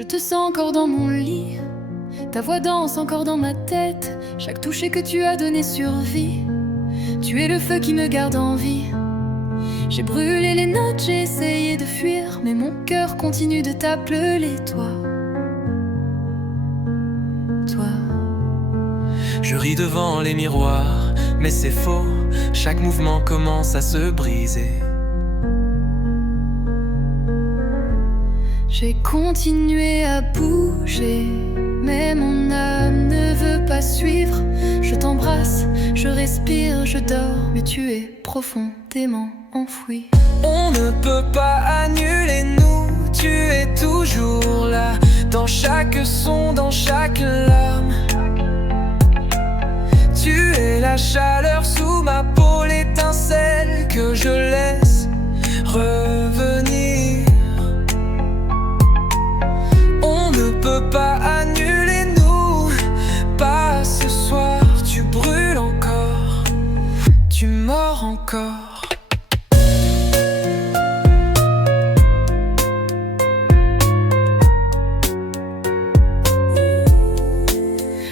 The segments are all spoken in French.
Je te sens encore dans mon lit, ta voix danse encore dans ma tête. Chaque toucher que tu as donné survit. Tu es le feu qui me garde en vie. J'ai brûlé les notes, j'ai essayé de fuir, mais mon cœur continue de t'appeler toi. Toi. Je ris devant les miroirs, mais c'est faux. Chaque mouvement commence à se briser. J'ai continué à bouger, mais mon âme ne veut pas suivre. Je t'embrasse, je respire, je dors, mais tu es profondément enfoui. On ne peut pas annuler nous, tu es toujours là. Dans chaque son, dans chaque larme. Tu es la chaleur sous ma peau, l'étincelle que je laisse revenir. On ne peut pas annuler nous, pas ce soir. Tu brûles encore, tu mords encore.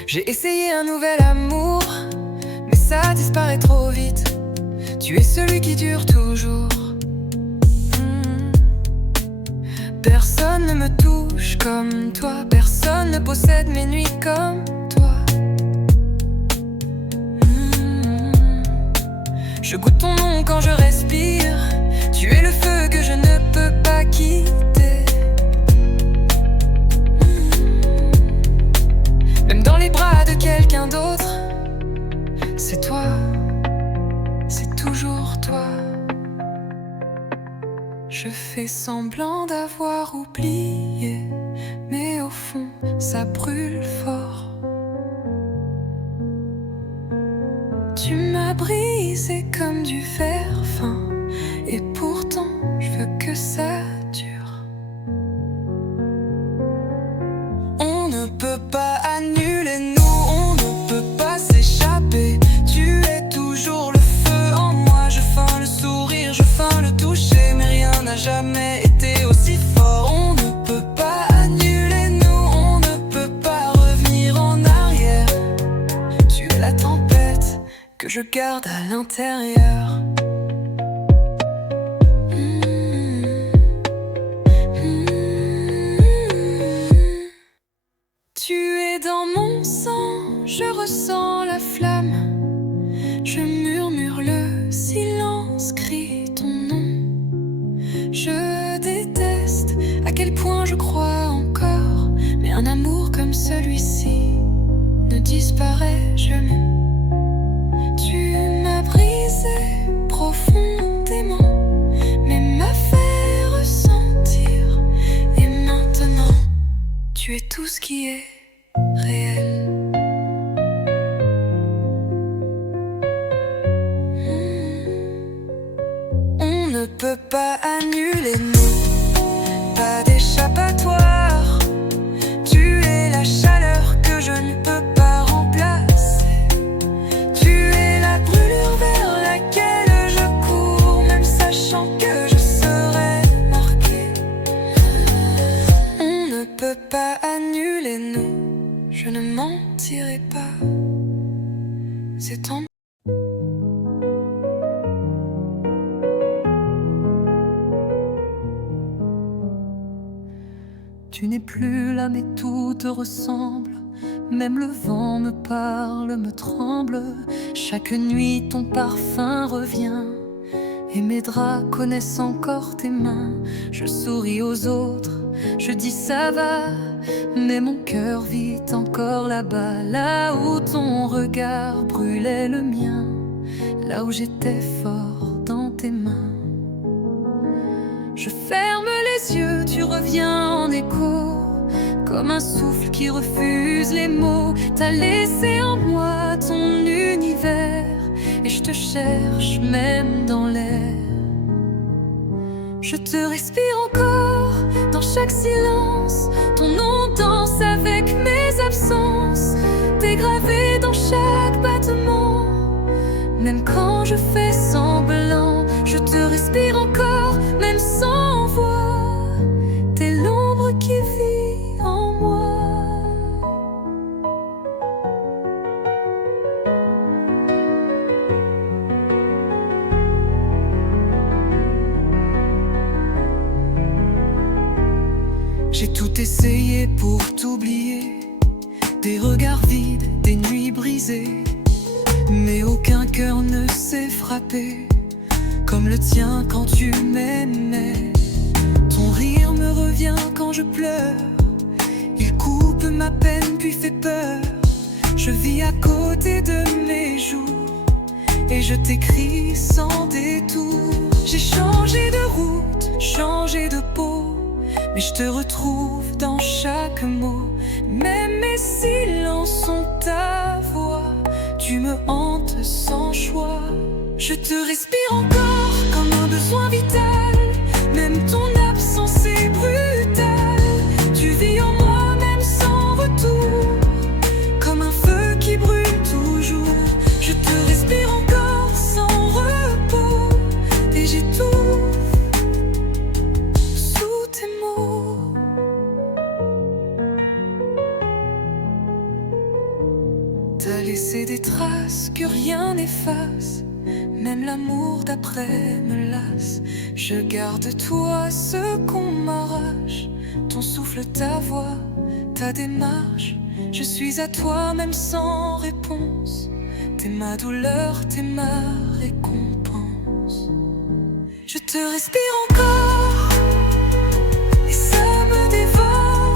J'ai essayé un nouvel amour, mais ça disparaît trop vite. Tu es celui qui dure toujours. Personne ne me touche comme toi, personne ne possède mes nuits comme toi. Je goûte ton nom quand je respire. Tu es le feu que je ne peux pas quitter. Même dans les bras de quelqu'un d'autre, c'est toi, c'est toujours toi. Je fais semblant d'avoir oublié, mais au fond, ça brûle fort. Tu m'as brisé comme du fer fin, et pourtant, je veux que ça dure. On ne peut pas annuler nous, on ne peut pas s'échapper. Tu es toujours le feu en moi, je feins le sourire, je feins le toucher, mais rien n'a jamais été aussi fort. On ne peut pas annuler nous, on ne peut pas revenir en arrière. Tu es la tempête que je garde à l'intérieur. Tu es dans mon sang, je ressens la flamme. Je murmure le silence, crie ton nom. Je déteste à quel point je crois encore, mais un amour comme celui-ci ne disparaît jamais. Tu m'as brisé profondément, mais m'a fait ressentir. Et maintenant, tu es tout ce qui est réel. On ne peut pas annuler nous, pas d'échappatoire. Tu es la chaleur que je ne peux pas remplacer. Tu es la brûlure vers laquelle je cours, même sachant que je serai marqué. On ne peut pas annuler nous, je ne mentirai pas. C'est tant. Tu n'es plus là mais tout te ressemble. Même le vent me parle, me tremble. Chaque nuit ton parfum revient, et mes draps connaissent encore tes mains. Je souris aux autres, je dis ça va, mais mon cœur vit encore là-bas, là où ton regard brûlait le mien, là où j'étais fort dans tes mains. Je ferme les yeux, tu reviens en écho, comme un souffle qui refuse les mots. T'as laissé en moi ton univers, et je te cherche même dans l'air. Je te respire encore dans chaque silence. Ton nom danse avec mes absences. T'es gravé dans chaque battement, même quand je fais semblant. Je te respire encore, même sans voix. T'es l'ombre qui vit J'ai tout essayé pour t'oublier, des regards vides, des nuits brisées, mais aucun cœur ne s'est frappé comme le tien quand tu m'aimais. Ton rire me revient quand je pleure, il coupe ma peine puis fait peur. Je vis à côté de mes jours et je t'écris sans détour. J'ai changé de route, changé de peau, mais je te retrouve dans chaque mot. Même mes silences sont ta voix, tu me hantes sans choix. Je te respire encore comme un besoin vital, même ton absence est brutale. Tu vis en moi même sans retour, comme un feu qui brûle toujours. Je te respire encore sans repos, et j'étouffe sous tes mots. T'as laissé des traces que rien n'efface, même l'amour d'après me lasse. Je garde de toi ce qu'on m'arrache, ton souffle, ta voix, ta démarche. Je suis à toi même sans réponse, t'es ma douleur, t'es ma récompense. Je te respire encore et ça me dévore.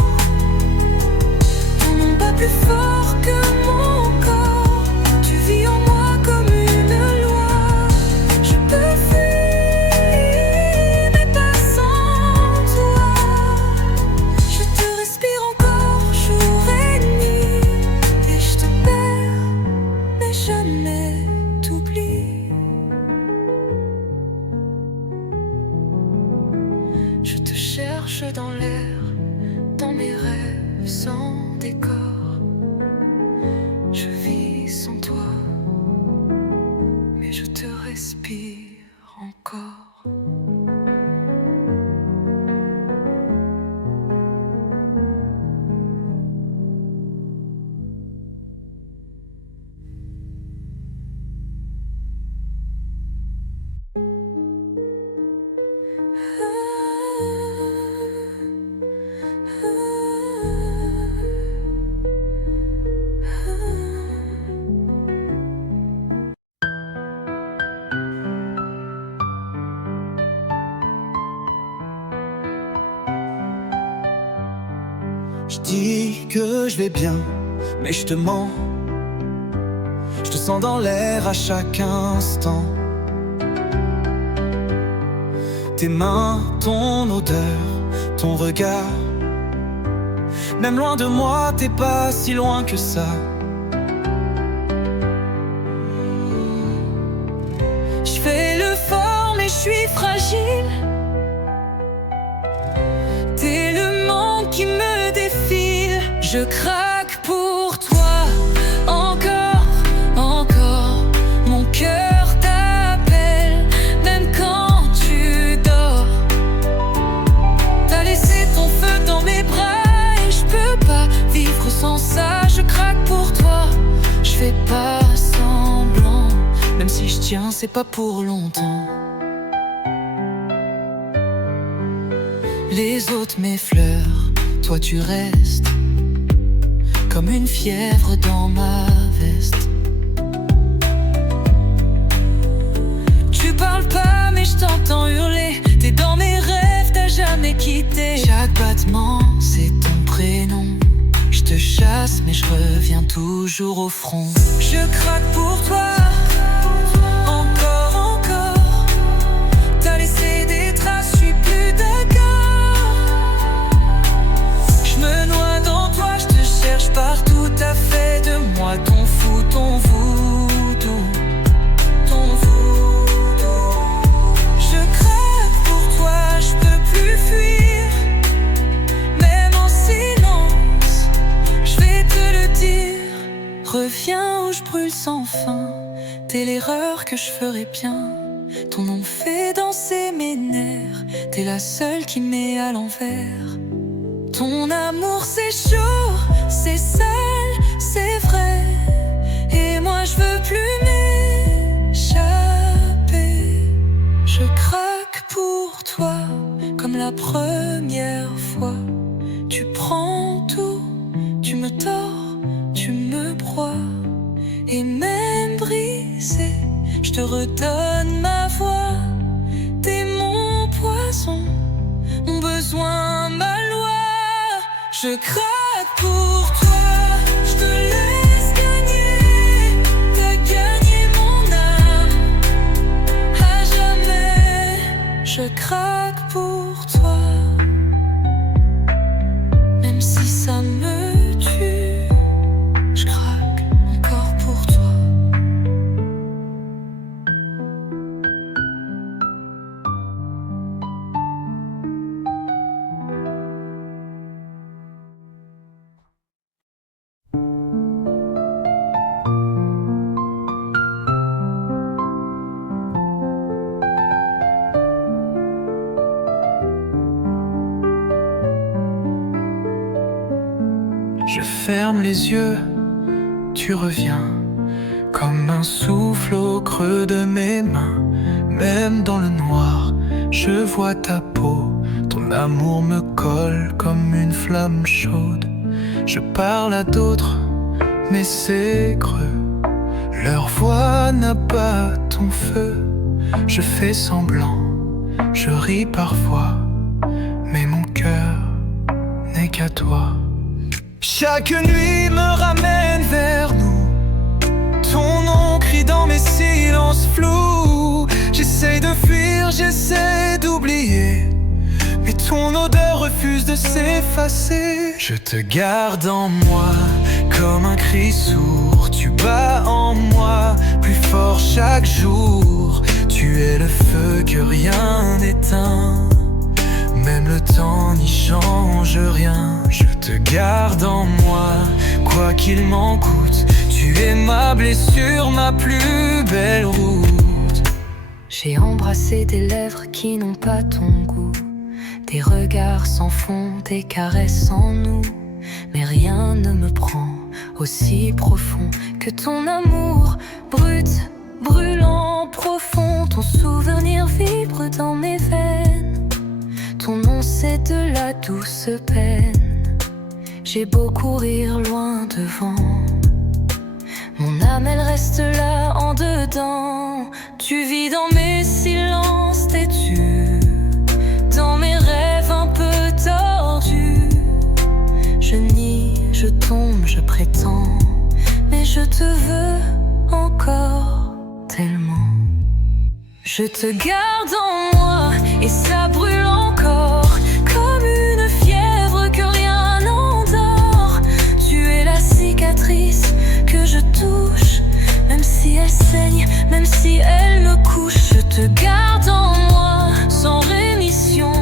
Ton nom bat plus fort que mon corps, tu vis en moi comme une loi. Je peux fuir mais pas sans toi. Je te respire encore jour et nuit, et je te perds mais jamais t'oublie. Je te cherche dans l'air, dans mes rêves sans décor. Je vis sans toi, mais je te respire encore. Je dis que je vais bien, mais je te mens. Je te sens dans l'air à chaque instant. Tes mains, ton odeur, ton regard. Même loin de moi, t'es pas si loin que ça. Je fais le fort mais je suis fragile. T'es le monde qui me défile. Je craque pour toi, encore, encore. Mon cœur t'appelle, même quand tu dors. T'as laissé ton feu dans mes bras et je peux pas vivre sans ça. Je craque pour toi, je fais pas semblant. Même si je tiens, c'est pas pour longtemps. Les autres m'effleurent, toi tu restes comme une fièvre dans ma veste. Tu parles pas mais je t'entends hurler. T'es dans mes rêves, t'as jamais quitté. Chaque battement c'est ton prénom. Je te chasse mais je reviens toujours au front. Je craque pour toi, encore, encore. T'as laissé des traces, je suis plus d'accord. Je me noie dans toi, je te cherche partout. T'as fait de moi ton fou, ton voodoo, ton voodoo. Je craque pour toi, je peux plus fuir. Même en silence, je vais te le dire. Reviens où je brûle sans fin. T'es l'erreur que je ferais bien. Ton nom fait danser mes nerfs. T'es la seule qui me met à l'envers. Ton amour c'est chaud, c'est sale, c'est vrai. Et moi je veux plus m'échapper. Je craque pour toi comme la première fois. je te redonne ma voix. T'es mon poison, mon besoin, ma loi. Je craque pour toi, je te laisse gagner. T'as gagné mon âme à jamais. Je craque pour toi, même si ça me tue. Je craque encore pour toi. Je ferme les yeux, tu reviens comme un souffle au creux de mes mains. Même dans le noir, je vois ta peau. Ton amour me colle comme une flamme chaude. Je parle à d'autres, mais c'est creux. Leur voix n'a pas ton feu. Je fais semblant, je ris parfois, mais mon cœur n'est qu'à toi. Chaque nuit me ramène vers nous. Ton nom crie dans mes silences flous. J'essaye de fuir, j'essaie d'oublier, mais ton odeur refuse de s'effacer. Je te garde en moi comme un cri sourd. Tu bats en moi plus fort chaque jour. Tu es le feu que rien n'éteint. Même le temps n'y change rien. Je te garde en moi, quoi qu'il m'en coûte. Tu es ma blessure, ma plus belle route. J'ai embrassé des lèvres qui n'ont pas ton goût, des regards sans fond, des caresses sans nous. Mais rien ne me prend aussi profond que ton amour brut, brûlant, profond. Ton souvenir vibre dans mes veines. Ton nom c'est de la douce peine. J'ai beau courir loin devant, mon âme elle reste là en dedans. Tu vis dans mes silences têtus, dans mes rêves un peu tordus. Je nie, je tombe, je prétends, mais je te veux encore tellement. Je te garde en moi et ça brûle encore comme une fièvre que rien n'endort. Tu es la cicatrice que je touche, même si elle saigne, même si elle me couche. Je te garde en moi sans rémission.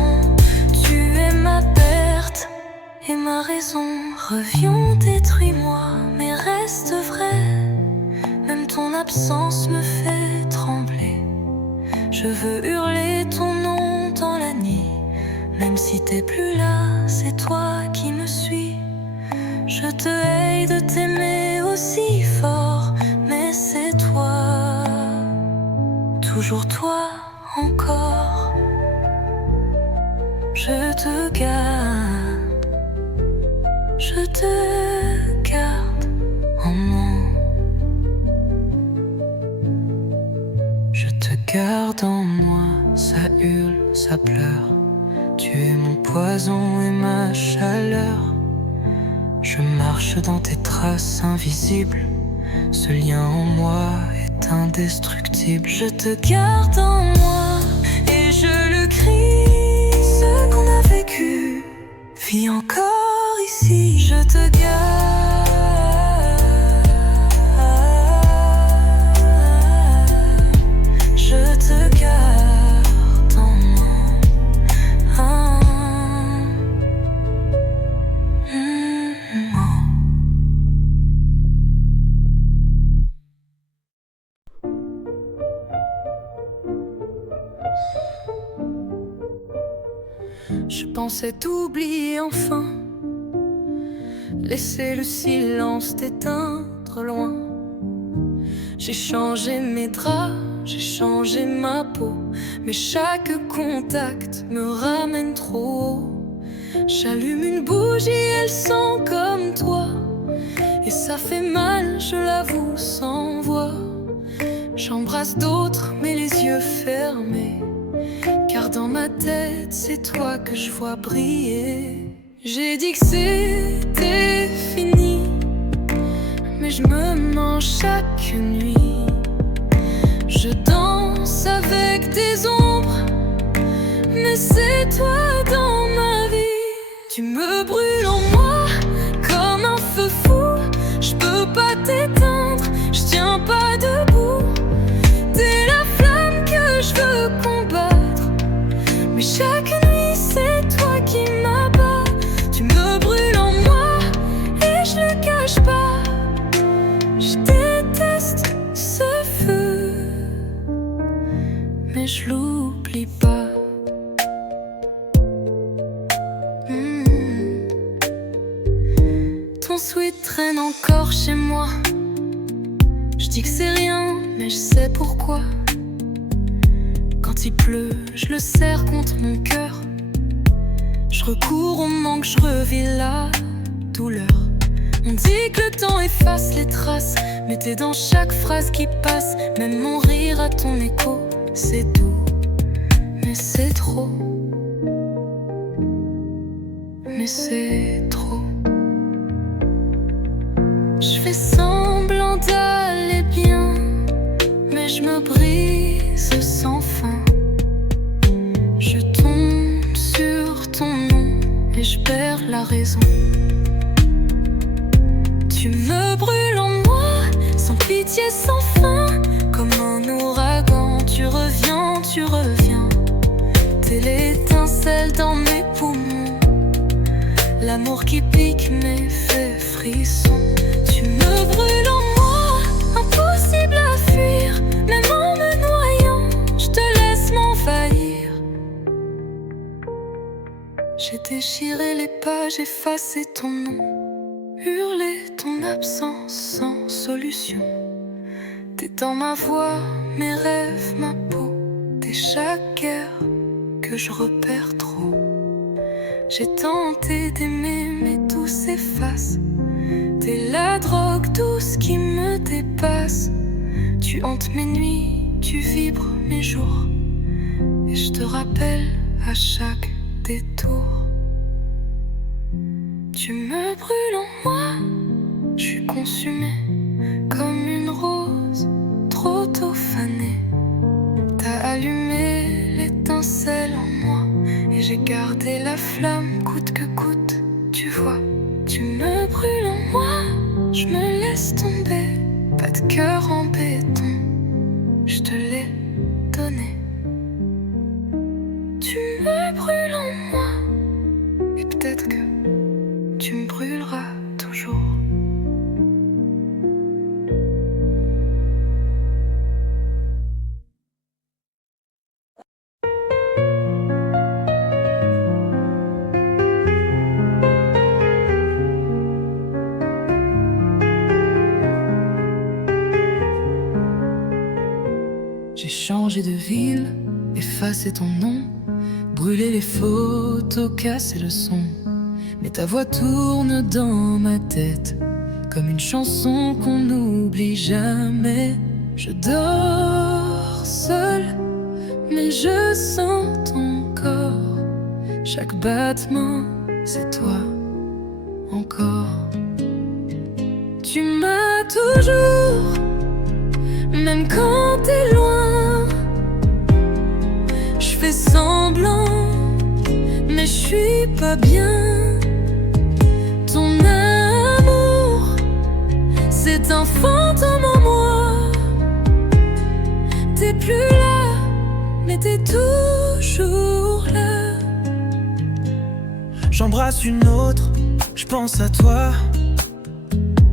Tu es ma perte et ma raison. Reviens, détruis-moi, mais reste vrai. Même ton absence me fait trembler. Je veux hurler ton nom dans la nuit. Même si t'es plus là, c'est toi qui me suis. Je te hais de t'aimer aussi fort, mais c'est toi, toujours toi encore. Je te garde, je te garde en moi. Je te garde en moi, ça hurle, ça pleure. Tu es mon poison et ma chaleur. Je marche dans tes traces invisibles. Ce lien en moi est indestructible. Je te garde en moi et je le crie. Ce qu'on a vécu vit encore ici. Je te garde, je te garde en moi. Je pensais t'oublier enfin, laisser le silence t'éteindre loin. J'ai changé mes draps, j'ai changé ma peau, mais chaque contact me ramène trop haut. J'allume une bougie, elle sent comme toi, et ça fait mal, je l'avoue sans voix. J'embrasse d'autres, mais les yeux fermés, car dans ma tête, c'est toi que je vois briller. J'ai dit que c'était fini, mais je me mens chaque nuit. Je danse avec des ombres, mais c'est toi dans ma vie. Tu me brûles en moi comme un feu fou. Je peux pas t'éteindre, je tiens pas debout. T'es la flamme que je veux combattre, mais chaque nuit c'est toi qui m'abat. Tu me brûles en moi et je le cache pas. Je déteste ce feu, mais je l'oublie pas. Ton sweat traîne encore chez moi. Je dis que c'est rien, mais je sais pourquoi. Quand il pleut, je le serre contre mon cœur. Je recours au manque, je revis la douleur. On dit que le temps efface les traces, mais t'es dans chaque phrase qui passe. Même mon rire a ton écho, c'est doux, mais c'est trop. Mais c'est trop. Je fais semblant d'aller bien, mais je me brise sans fin. Je tombe sur ton nom et je perds la raison. Tu me brûles en moi, sans pitié, sans fin. Comme un ouragan, tu reviens, tu reviens. T'es l'étincelle dans mes poumons, l'amour qui pique mes fait frisson. Tu me brûles en moi, impossible à fuir. Même en me noyant, je te laisse m'envahir. J'ai déchiré les pages, effacé ton nom, hurlé ton absence sans solution. T'es dans ma voix, mes rêves, ma peau. T'es chaque guerre que je repère trop. J'ai tenté d'aimer, mais tout s'efface. T'es la drogue douce qui me dépasse. Tu hantes mes nuits, tu vibres mes jours, et je te rappelle à chaque détour. Tu me brûles en moi, je suis consumée comme une rose trop tôt fanée. T'as allumé l'étincelle en moi, et j'ai gardé la flamme coûte que coûte, tu vois. Tu me brûles en moi, je me laisse tomber. Pas de cœur en béton, je te l'ai donné. Tu me brûles en moi, et peut-être que tu me brûleras toujours. J'ai changé de ville, effacé ton nom, brûlé les photos, cassé le son. Mais ta voix tourne dans ma tête comme une chanson qu'on n'oublie jamais. Je dors seul, mais je sens ton corps. Chaque battement, c'est toi encore. Tu m'as toujours, même quand t'es loin. Je fais semblant, mais je suis pas bien. Ton amour, c'est un fantôme en moi. T'es plus là, mais t'es toujours là. J'embrasse une autre, je pense à toi.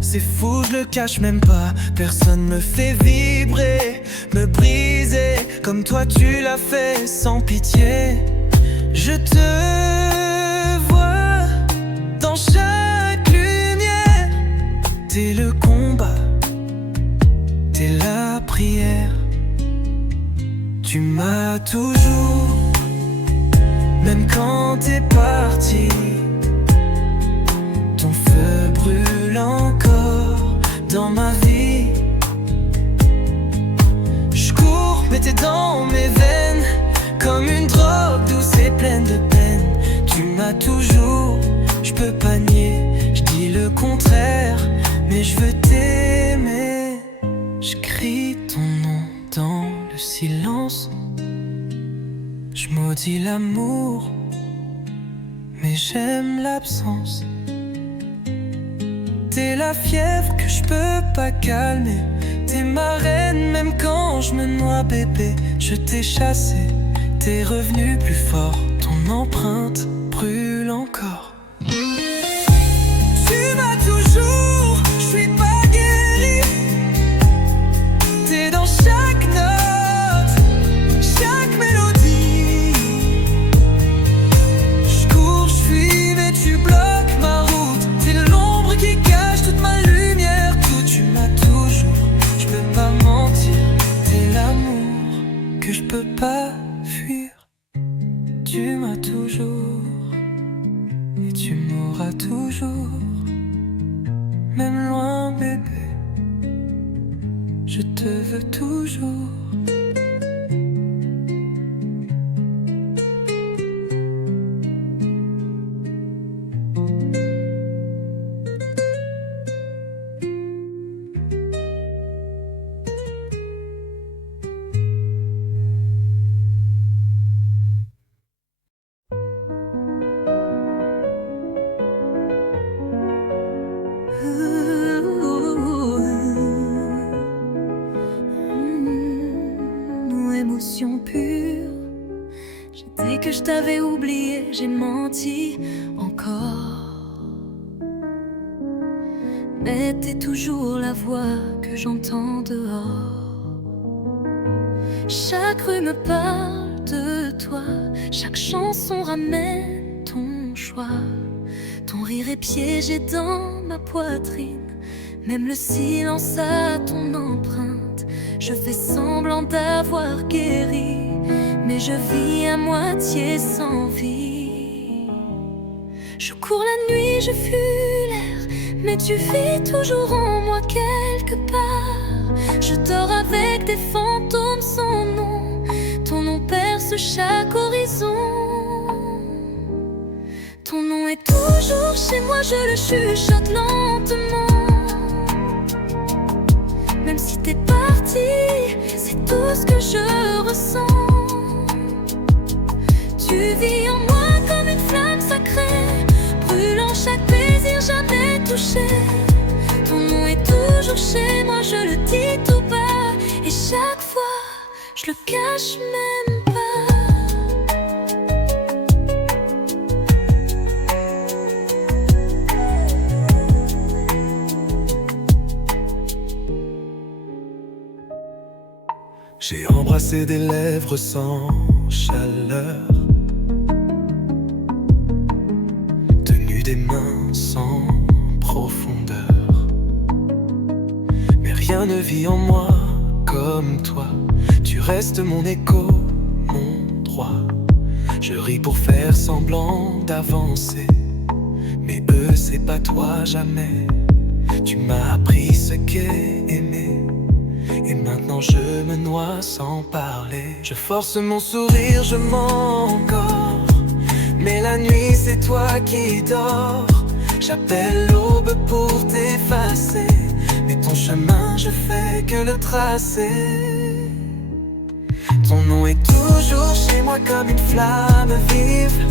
C'est fou, je le cache même pas. Personne me fait vibrer, me briser comme toi tu l'as fait sans pitié. Je te vois dans chaque lumière. T'es le combat, t'es la prière. Tu m'as toujours, même quand t'es parti. Ton feu brûle encore dans ma vie. mais t'es dans mes veines, comme une drogue douce et pleine de peine. Tu m'as toujours, je peux pas nier, je dis le contraire, mais je veux t'aimer. Je crie ton nom dans le silence, je maudis l'amour, mais j'aime l'absence. T'es la fièvre que je peux pas calmer, t'es ma reine même quand je me noie bébé. Je t'ai chassé, t'es revenu plus fort, ton empreinte brûle encore. Tu m'as toujours, je suis pas guéri. T'es dans chaque note, chaque mélodie. Je cours, je fuis, mais tu bloques ma route. T'es l'ombre qui cache toute ma lumière. Tout, tu m'as toujours, je peux pas mentir. T'es l'amour que je peux pas fuir. Tu m'as toujours, et tu m'auras toujours. Même loin bébé, je te veux toujours. Émotion pure, j'ai dit que je t'avais oublié, j'ai menti encore. Mais t'es toujours la voix que j'entends dehors. Chaque rue me parle de toi, chaque chanson ramène ton choix. Ton rire est piégé dans ma poitrine, même le silence a ton empreinte. Je fais semblant d'avoir guéri, mais je vis à moitié sans vie. Je cours la nuit, je fuis l'air, mais tu vis toujours en moi quelque part. Je dors avec des fantômes sans nom, ton nom perce chaque horizon. Ton nom est toujours chez moi, je le chuchote lentement. Même si t'es parti, c'est tout ce que je ressens. Tu vis en moi comme une flamme sacrée, brûlant chaque plaisir jamais touché. Ton nom est toujours chez moi, je le dis tout bas, et chaque fois, je le cache même pas. J'ai embrassé des lèvres sans chaleur, tenu des mains sans profondeur. Mais rien ne vit en moi comme toi. Tu restes mon écho, mon droit. Je ris pour faire semblant d'avancer, mais eux c'est pas toi jamais. Tu m'as appris ce qu'est aimer, et maintenant je me noie sans parler. Je force mon sourire, je mens encore, mais la nuit c'est toi qui dors. J'appelle l'aube pour t'effacer, mais ton chemin je fais que le tracer. Ton nom est toujours chez moi comme une flamme vive,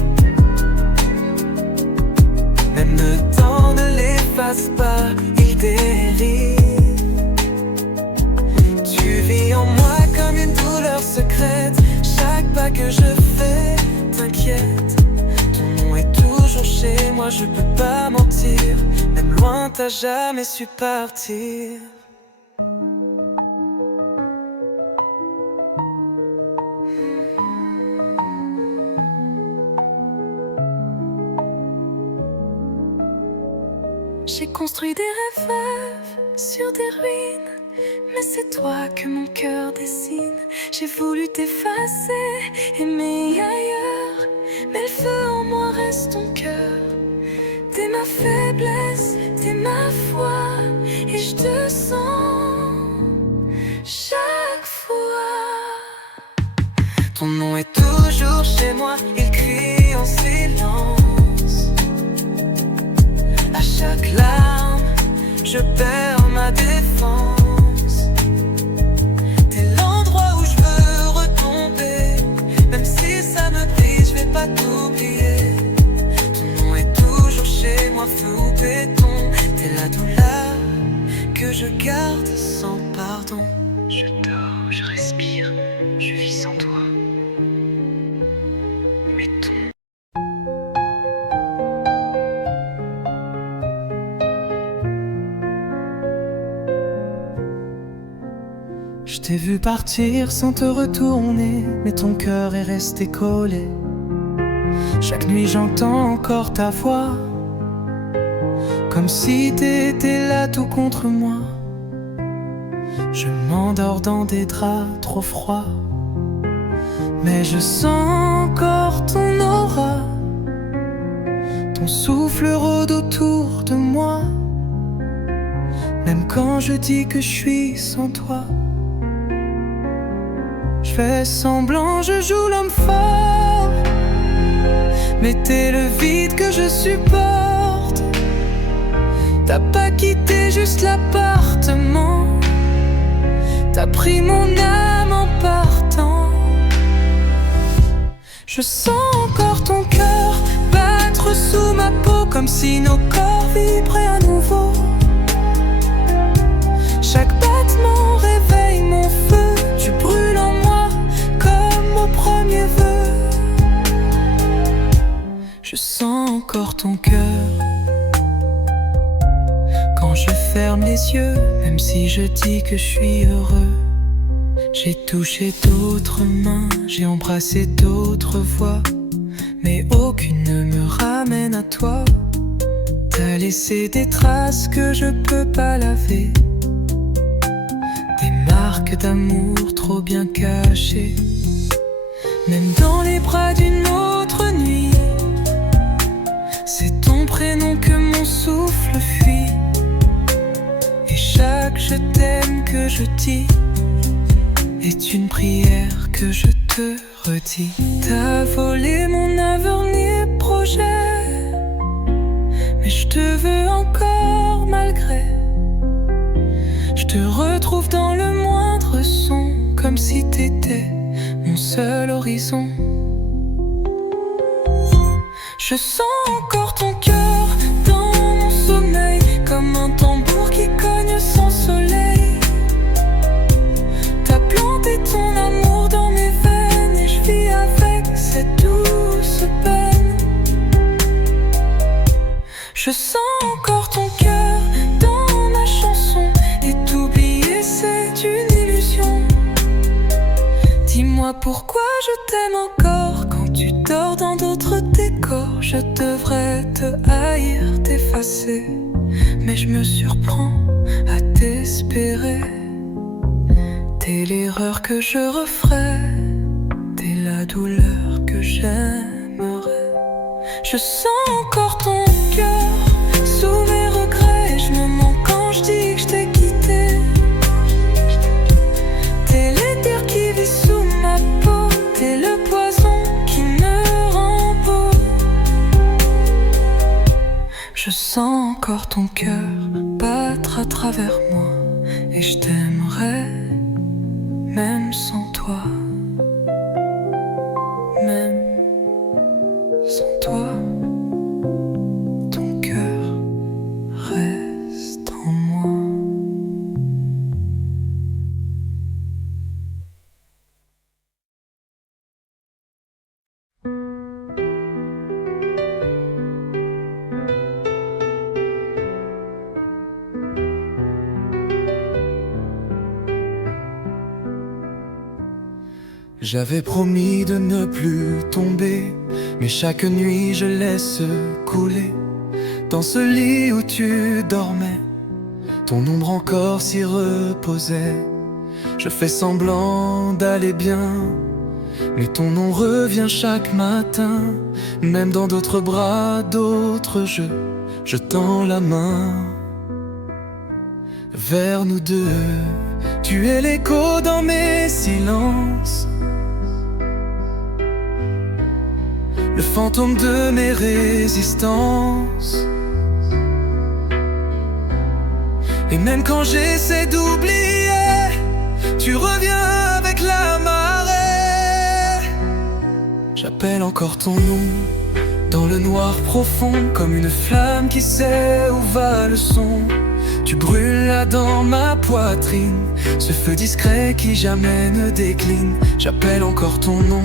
même le temps ne l'efface pas, il dérive. Tu vis en moi comme une douleur secrète, chaque pas que je fais t'inquiète. Ton nom est toujours chez moi, je peux pas mentir, même loin t'as jamais su partir. J'ai construit des rêves sur des ruines, mais c'est toi que mon cœur dessine. J'ai voulu t'effacer, aimer ailleurs, mais le feu en moi reste ton cœur. T'es ma faiblesse, t'es ma foi, et je te sens chaque fois. Ton nom est toujours chez moi, il crie en silence. À chaque larme, je perds ma défense. T'es l'endroit où je veux retomber. Même si ça me brise, je vais pas t'oublier. Ton nom est toujours chez moi, feu ou béton. T'es la douleur que je garde sans pardon. Je dors, je respire, je vis sans toi. Mais ton... Je t'ai vu partir sans te retourner, mais ton cœur est resté collé. Chaque nuit j'entends encore ta voix, comme si t'étais là tout contre moi. Je m'endors dans des draps trop froids, mais je sens encore ton aura. Ton souffle rôde autour de moi, même quand je dis que je suis sans toi. Je fais semblant, je joue l'homme fort, mais t'es le vide que je supporte. T'as pas quitté juste l'appartement, t'as pris mon âme en partant. Je sens encore ton cœur battre sous ma peau, comme si nos corps vibraient à nouveau. Chaque battement réveille mon feu, tu brûles en moi comme au premier vœu. Je sens encore ton cœur quand je ferme les yeux, même si je dis que je suis heureux. J'ai touché d'autres mains, j'ai embrassé d'autres voix, mais aucune ne me ramène à toi. T'as laissé des traces que je peux pas laver, des marques d'amour trop bien cachées, même dans les bras d'une autre nuit. C'est ton prénom que mon souffle fuit, et chaque je t'aime que je dis est une prière que je te redis. T'as volé mon avenir projet, mais je te veux encore malgré. Je te retrouve dans le moindre son, comme si t'étais mon seul horizon. Je sens encore ton cœur dans mon sommeil, comme un tambour qui cogne sans soleil. T'as planté ton amour dans mes veines, et je vis avec cette douce peine. Je sens encore ton cœur dans ma chanson, et t'oublier c'est une illusion. Dis-moi pourquoi je t'aime encore quand tu dors dans d'autres décors. Je devrais te haïr, t'effacer, mais je me surprends à t'espérer. T'es l'erreur que je referai, t'es la douleur que j'aimerais. Je sens encore ton cœur sous mes regrets, et je me mens quand je dis que je t'ai quitté. T'es l'éther qui vit sous ma peau, t'es le poison qui me rend beau. Je sens encore ton cœur battre à travers moi, et je t'aimerais même sans toi, même sans toi. Ton cœur reste en moi. J'avais promis de ne plus tomber, mais chaque nuit je laisse couler. Dans ce lit où tu dormais, ton ombre encore s'y reposait. Je fais semblant d'aller bien, mais ton nom revient chaque matin. Même dans d'autres bras, d'autres jeux, je tends la main vers nous deux. Tu es l'écho dans mes silences, le fantôme de mes résistances. Et même quand j'essaie d'oublier, tu reviens avec la marée. J'appelle encore ton nom dans le noir profond, comme une flamme qui sait où va le son. Tu brûles là dans ma poitrine, ce feu discret qui jamais ne décline. J'appelle encore ton nom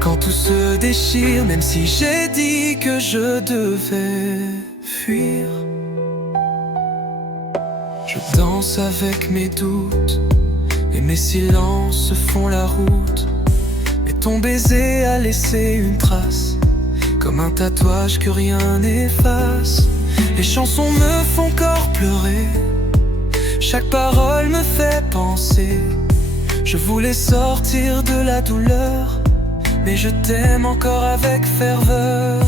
quand tout se déchire, même si j'ai dit que je devais fuir. Je danse avec mes doutes et mes silences se font la route. Et ton baiser a laissé une trace, comme un tatouage que rien n'efface. Les chansons me font encore pleurer, chaque parole me fait penser. Je voulais sortir de la douleur, mais je t'aime encore avec ferveur.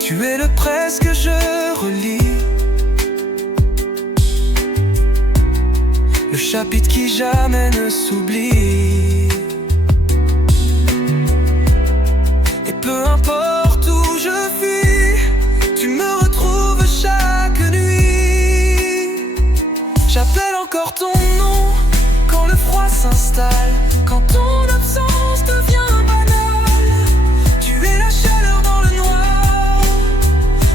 Tu es le presque que je relis, le chapitre qui jamais ne s'oublie. Et peu importe où je fuis, tu me retrouves chaque nuit. J'appelle encore ton nom quand le froid s'installe, quand ton absence devient banale. Tu es la chaleur dans le noir,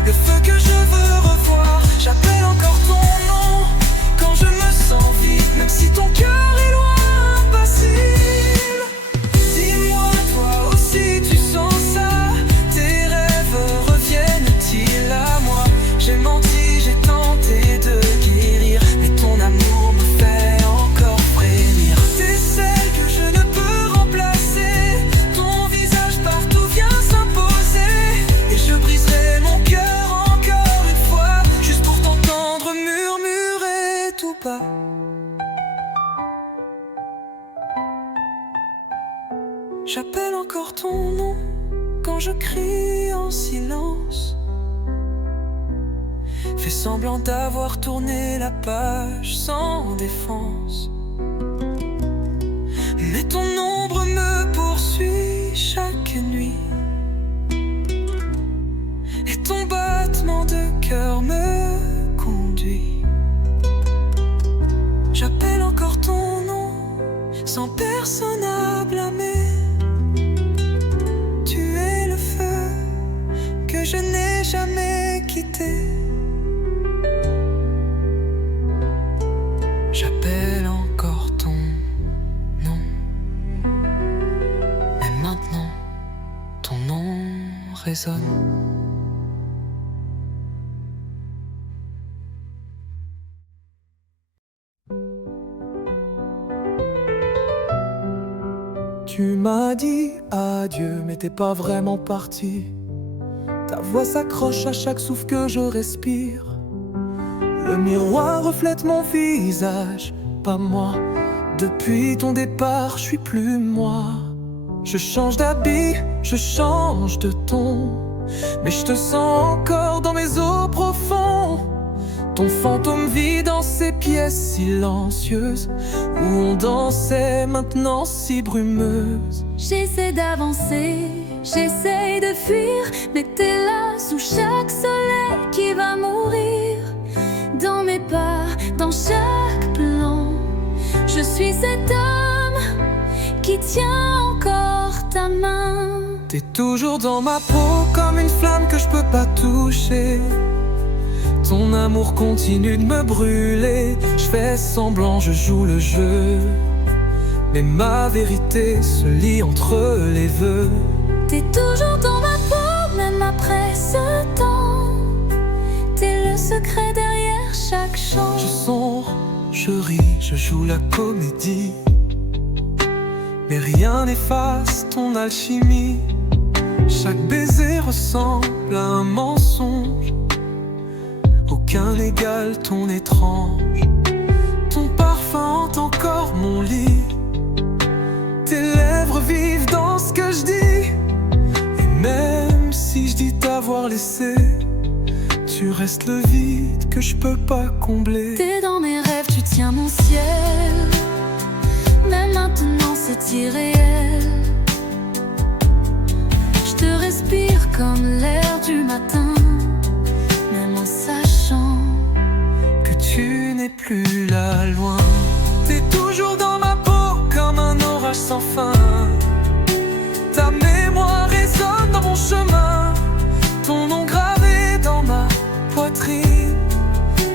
le feu que je veux revoir. J'appelle encore ton nom quand je me sens vide, même si ton cœur est loin, impassible. Dis-moi, toi aussi tu sens ça, tes rêves reviennent-ils à moi? J'ai menti, j'ai tenté de guérir, mais ton amour me fait encore frémir. T'es celle que je ne peux remplacer, ton visage partout vient s'imposer. Et je briserai mon cœur encore une fois, juste pour t'entendre murmurer tout bas. J'appelle encore ton nom quand je crie en silence. Fais semblant d'avoir tourné la page sans défense, mais ton ombre me poursuit chaque nuit, et ton battement de cœur me conduit. J'appelle encore ton nom sans personne à blâmer. Tu es le feu que je n'ai jamais quitté. J'appelle encore ton nom, mais maintenant ton nom résonne. Tu m'as dit adieu, mais t'es pas vraiment parti. Ta voix s'accroche à chaque souffle que je respire. Le miroir reflète mon visage, pas moi. Depuis ton départ, je suis plus moi. Je change d'habit, je change de ton, mais je te sens encore dans mes os profonds. Ton fantôme vit dans ces pièces silencieuses où on dansait, maintenant si brumeuse. J'essaie d'avancer, j'essaie de fuir, mais t'es là sous chaque soleil qui va mourir. Dans mes pas, dans chaque plan, je suis cet homme qui tient encore ta main. T'es toujours dans ma peau comme une flamme que je peux pas toucher. Ton amour continue de me brûler. Je fais semblant, je joue le jeu, mais ma vérité se lit entre les vœux. T'es toujours dans ma peau, même après ce temps. T'es le secret derrière chaque chant. Je sombre, je ris, je joue la comédie, mais rien n'efface ton alchimie. Chaque baiser ressemble à un mensonge, aucun n'égale ton étrange. Ton parfum hante encore mon lit, tes lèvres vivent dans ce que je dis. Et même si je dis t'avoir laissé, tu restes le vide que je peux pas combler. T'es dans mes rêves, tu tiens mon ciel, même maintenant c'est irréel. respires comme l'air du matin, même en sachant que tu n'es plus là loin. T'es toujours dans ma peau comme un orage sans fin. Ta mémoire résonne dans mon chemin. Ton nom gravé dans ma poitrine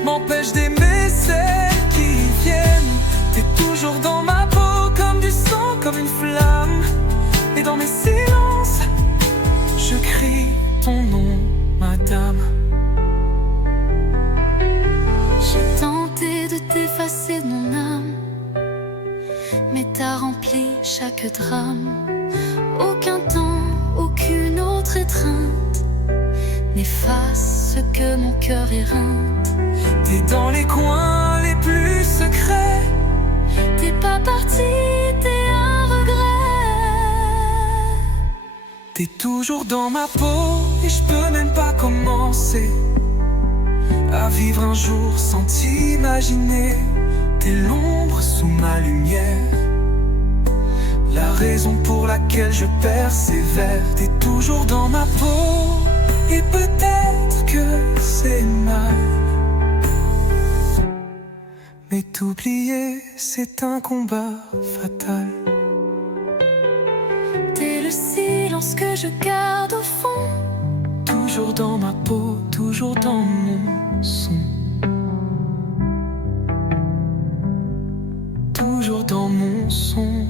m'empêche d'aimer celles qui viennent. T'es toujours dans ma peau comme du sang, comme une flamme. Et dans mes silences, je crie ton nom, madame. J'ai tenté de t'effacer de mon âme, mais t'as rempli chaque drame. Aucun temps, aucune autre étreinte n'efface ce que mon cœur éreinte. T'es dans les coins les plus secrets. T'es pas parti, t'es un regret. T'es toujours dans ma peau et je peux même pas commencer à vivre un jour sans t'imaginer. T'es l'ombre sous ma lumière, la raison pour laquelle je persévère. T'es toujours dans ma peau et peut-être que c'est mal, mais t'oublier c'est un combat fatal. T'es le silence que je garde au fond, toujours dans ma peau, toujours dans mon son, toujours dans mon son.